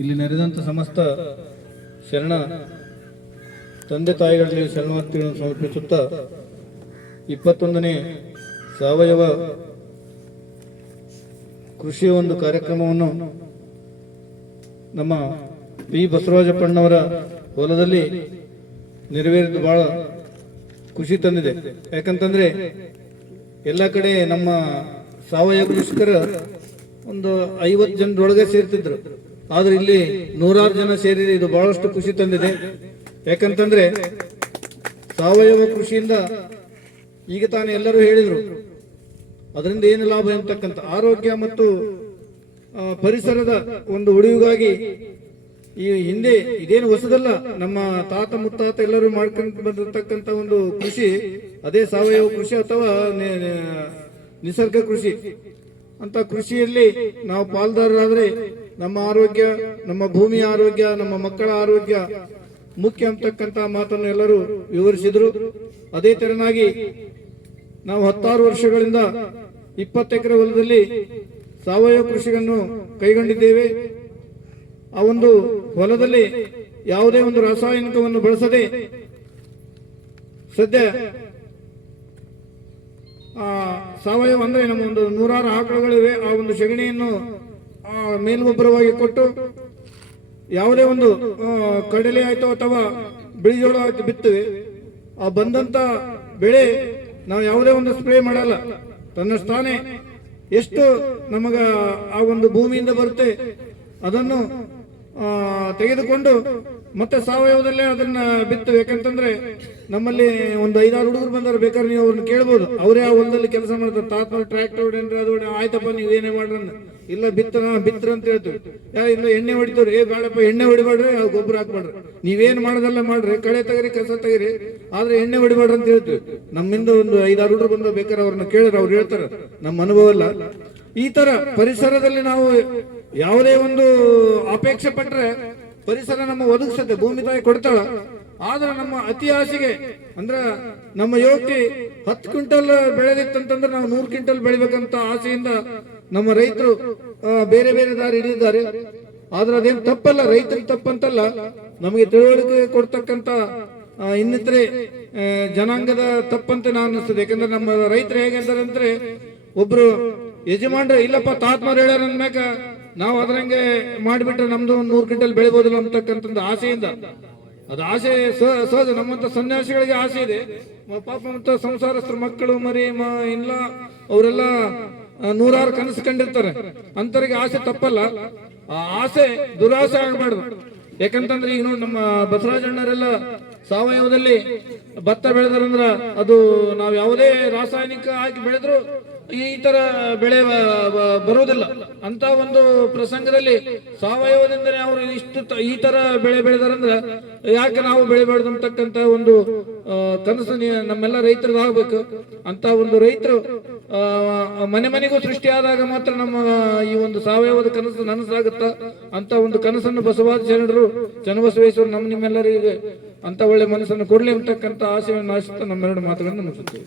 ಇಲ್ಲಿ ನೆರೆದಂಥ ಸಮಸ್ತ ಶರಣ ತಂದೆ ತಾಯಿಗಳಲ್ಲಿ ಶರಣಾರ್ಥಿಗಳನ್ನು ಸಮರ್ಪಿಸುತ್ತಾ ಇಪ್ಪತ್ತೊಂದನೇ ಸಾವಯವ ಕೃಷಿಯ ಒಂದು ಕಾರ್ಯಕ್ರಮವನ್ನು ನಮ್ಮ ಪಿ ಬಸವರಾಜಪ್ಪಣ್ಣವರ ಹೊಲದಲ್ಲಿ ನೆರವೇರಿದ್ದು ಬಹಳ ಖುಷಿ ತಂದಿದೆ. ಯಾಕಂತಂದ್ರೆ ಎಲ್ಲ ಕಡೆ ನಮ್ಮ ಸಾವಯವ ಕೃಷಿಕರ ಒಂದು ಐವತ್ತು ಜನರೊಳಗೆ ಸೇರ್ತಿದ್ರು. ಆದ್ರೆ ಇಲ್ಲಿ ನೂರಾರು ಜನ ಸೇರಿದೆ ಇದು ಬಹಳಷ್ಟು ಖುಷಿ ತಂದಿದೆ. ಯಾಕಂತಂದ್ರೆ ಸಾವಯವ ಕೃಷಿಯಿಂದ ಈಗ ತಾನೇ ಎಲ್ಲರೂ ಹೇಳಿದ್ರು, ಅದರಿಂದ ಏನು ಲಾಭ ಎಂತಕ್ಕಂಥ ಆರೋಗ್ಯ ಮತ್ತು ಪರಿಸರದ ಒಂದು ಉಳಿವಿಗಾಗಿ ಈ ಹಿಂದೆ ಇದೇನು ಹೊಸದಲ್ಲ, ನಮ್ಮ ತಾತ ಮುತ್ತಾತ ಎಲ್ಲರೂ ಮಾಡ್ಕೊಂಡು ಬಂದಿರತಕ್ಕಂತ ಒಂದು ಕೃಷಿ, ಅದೇ ಸಾವಯವ ಕೃಷಿ ಅಥವಾ ನಿಸರ್ಗ ಕೃಷಿ. ಅಂತ ಕೃಷಿಯಲ್ಲಿ ನಾವು ಪಾಲ್ದಾರರಾದ್ರೆ ನಮ್ಮ ಆರೋಗ್ಯ, ನಮ್ಮ ಭೂಮಿಯ ಆರೋಗ್ಯ, ನಮ್ಮ ಮಕ್ಕಳ ಆರೋಗ್ಯ. ಮುಖ್ಯ ಅಂತಕ್ಕಂತ ಮಾತನ್ನು ಎಲ್ಲರೂ ವಿವರಿಸಿದ್ರು. ಅದೇ ತೆರನಾಗಿ ನಾವು ಹತ್ತಾರು ವರ್ಷಗಳಿಂದ ಇಪ್ಪತ್ತು ಎಕರೆ ಹೊಲದಲ್ಲಿ ಸಾವಯವ ಕೃಷಿಯನ್ನು ಕೈಗೊಂಡಿದ್ದೇವೆ. ಆ ಒಂದು ಹೊಲದಲ್ಲಿ ಯಾವುದೇ ಒಂದು ರಾಸಾಯನಿಕವನ್ನು ಬಳಸದೆ ಸದ್ಯ ಸಾವಯವ ಅಂದ್ರೆ ನಮ್ಮ ಒಂದು ನೂರಾರು ಆಕಳುಗಳಿವೆ. ಆ ಒಂದು ಸಗಣಿಯನ್ನು ಮೇಲ್ಗೊಬ್ಬರವಾಗಿ ಕೊಟ್ಟು ಯಾವುದೇ ಒಂದು ಆ, ಕಡಲೆ ಆಯ್ತು ಅಥವಾ ಬಿಳಿಜೋಳ ಆಯ್ತು ಬಿತ್ತುವೆ ಆ ಬಂದಂತ ಬೆಳೆ ನಾವು ಯಾವುದೇ ಒಂದು ಸ್ಪ್ರೇ ಮಾಡಲ್ಲ. ತನ್ನಷ್ಟಾನೇ ಎಷ್ಟು ನಮಗ ಆ ಒಂದು ಭೂಮಿಯಿಂದ ಬರುತ್ತೆ ಅದನ್ನು ಆ, ತೆಗೆದುಕೊಂಡು ಮತ್ತೆ ಸಾವಯವದಲ್ಲೇ ಅದನ್ನ ಬಿತ್ತು. ಯಾಕಂತಂದ್ರೆ ನಮ್ಮಲ್ಲಿ ಒಂದು ಐದಾರು ಹುಡುಗರು ಬಂದ್ರೆ, ಬೇಕಾದ್ರೆ ನೀವು ಅವ್ರನ್ನ ಕೇಳ್ಬೋದು. ಅವರೇ ಆ ಹೊಲದಲ್ಲಿ ಕೆಲಸ ಮಾಡ್ತಾರೆ. ತಾತ ಟ್ರ್ಯಾಕ್ಟರ್ ಹೊಡೇನ್ರಿ ಅದು ಆಯ್ತಪ್ಪ, ನೀವು ಏನೇ ಮಾಡ್ರನ್ನ ಇಲ್ಲ, ಬಿತ್ತನ, ಬಿತ್ರ ಅಂತ ಹೇಳ್ತೀವಿ. ಯಾ, ಇಲ್ಲ, ಎಣ್ಣೆ ಹೊಡಿತೀವ್ರಿ. ಏ, ಬೇಡಪ್ಪ, ಎಣ್ಣೆ ಹೊಡಿಬೇಡ್ರಿ, ಆ ಗೊಬ್ಬರ ಹಾಕ್ಬೇಡ್ರಿ. ನೀವೇನ್ ಮಾಡೋದಲ್ಲ ಮಾಡ್ರಿ. ಕಳೆ ತೆಗರಿ, ಕಸ ತೆಗರಿ. ಆದ್ರೆ ಎಣ್ಣೆ ಹೊಡಿಬೇಡ್ರಿ ಅಂತ ಹೇಳ್ತೀವಿ. ನಮ್ಮಿಂದ ಒಂದು ಐದಾರು ಹುಡುಗರು ಬಂದ ಬೇಕಾದ್ರೆ ಅವ್ರನ್ನ ಕೇಳಿದ್ರೆ ಅವ್ರು ಹೇಳ್ತಾರೆ. ನಮ್ಮ ಅನುಭವ ಅಲ್ಲ. ಈ ತರ ಪರಿಸರದಲ್ಲಿ ನಾವು ಯಾವುದೇ ಒಂದು ಅಪೇಕ್ಷೆ ಪಟ್ಟರೆ ಪರಿಸರ ನಮ್ಮ ಒದಗಿಸುತ್ತೆ, ಭೂಮಿ ತಾಯಿ ಕೊಡ್ತಾಳ. ಆದ್ರೆ ನಮ್ಮ ಅತಿ ಆಸೆಗೆ, ಅಂದ್ರ ನಮ್ಮ ಯೋಗ್ತಿ ಹತ್ತು ಕ್ವಿಂಟಲ್ ಬೆಳೆದಿತ್ತಂತಂದ್ರೆ ನಾವು ನೂರು ಕ್ವಿಂಟಲ್ ಬೆಳಿಬೇಕಂತ ಆಸೆಯಿಂದ ನಮ್ಮ ರೈತರು ಬೇರೆ ಬೇರೆ ದಾರಿ ಹಿಡಿದಿದ್ದಾರೆ. ಆದ್ರೆ ಅದೇನ್ ತಪ್ಪಲ್ಲ, ರೈತರಿಗೆ ತಪ್ಪಂತಲ್ಲ. ನಮಗೆ ತಿಳುವಳಿಕೆ ಕೊಡ್ತಕ್ಕಂತ ಇನ್ನಿತರೆ ಜನಾಂಗದ ತಪ್ಪಂತೆ ನಾನು ಅನಿಸ್ತದೆ. ಯಾಕಂದ್ರೆ ನಮ್ಮ ರೈತರು ಹೇಗೆ ಅಂತಾರೆ ಅಂದ್ರೆ, ಒಬ್ರು ಯಜಮಾನ್ರೆ, ಇಲ್ಲಪ್ಪ ತಾತ್ಮಾರ್ ಹೇಳ್ಯಾರ ಅಂದ್ಮ್ಯಾಕ ನಾವು ಅದರಂಗೆ ಮಾಡಿಬಿಟ್ರೆ ನಮ್ದು ಒಂದು ನೂರು ಕ್ವಿಂಟಲ್ ಬೆಳಿಬೋದಿಲ್ಲ ಅಂತಕ್ಕಂಥದ್ದು ಆಸೆಯಿಂದ. ಅದು ಆಸೆ ಸಹಜ, ನಮ್ಮಂತ ಸನ್ಯಾಸಿಗಳಿಗೆ ಆಸೆ ಇದೆ. ಪಾಪ ಅಂತ ಸಂಸಾರಸ್ಥರ ಮಕ್ಕಳು, ಮರಿ ಇಲ್ಲ, ಅವರೆಲ್ಲ ನೂರಾರು ಕನಸು ಕಂಡಿರ್ತಾರೆ. ಅಂತರಿಗೆ ಆಸೆ ತಪ್ಪಲ್ಲ. ಆ ಆಸೆ ದುರಾಸೆ ಆಗ್ಬಾರ್ದು. ಯಾಕಂತಂದ್ರೆ ಈಗ ನೋಡಿ ನಮ್ಮ ಬಸವರಾಜಣ್ಣರೆಲ್ಲ ಸಾವಯವದಲ್ಲಿ ಭತ್ತ ಬೆಳೆದ್ರಂದ್ರ ಅದು ನಾವು ಯಾವುದೇ ರಾಸಾಯನಿಕ ಹಾಕಿ ಬೆಳೆದ್ರು ಈ ತರ ಬೆಳೆ ಬರುವುದಿಲ್ಲ. ಅಂತ ಒಂದು ಪ್ರಸಂಗದಲ್ಲಿ ಸಾವಯವದಿಂದಲೇ ಅವರು ಇಷ್ಟು ಈ ತರ ಬೆಳೆ ಬೆಳೆದಾರಂದ್ರ ಯಾಕೆ ನಾವು ಬೆಳೆಬಾರ್ದು ಅಂತಕ್ಕಂತ ಒಂದು ಕನಸು ನಮ್ಮೆಲ್ಲ ರೈತರದಾಗಬೇಕು. ಅಂತ ಒಂದು ರೈತರು ಮನೆ ಮನೆಗೂ ಸೃಷ್ಟಿಯಾದಾಗ ಮಾತ್ರ ನಮ್ಮ ಈ ಒಂದು ಸಾವಯವದ ಕನಸು ನನಸಾಗುತ್ತ? ಅಂತ ಒಂದು ಕನಸನ್ನು ಬಸವಾದ ಶರಣರು, ಚನ್ನಬಸವೇಶ್ವರ ನಮ್ಮ ನಿಮ್ಮೆಲ್ಲರಿಗೆ ಅಂತ ಒಳ್ಳೆ ಮನಸ್ಸನ್ನು ಕೊಡಲಿ ಅಂತಕ್ಕಂಥ ಆಸೆಯನ್ನು ಆಶಿಸ್ತಾ ನಮ್ಮೆರಡು ಮಾತುಗಳನ್ನು ಮುಗಿಸುತ್ತೇವೆ.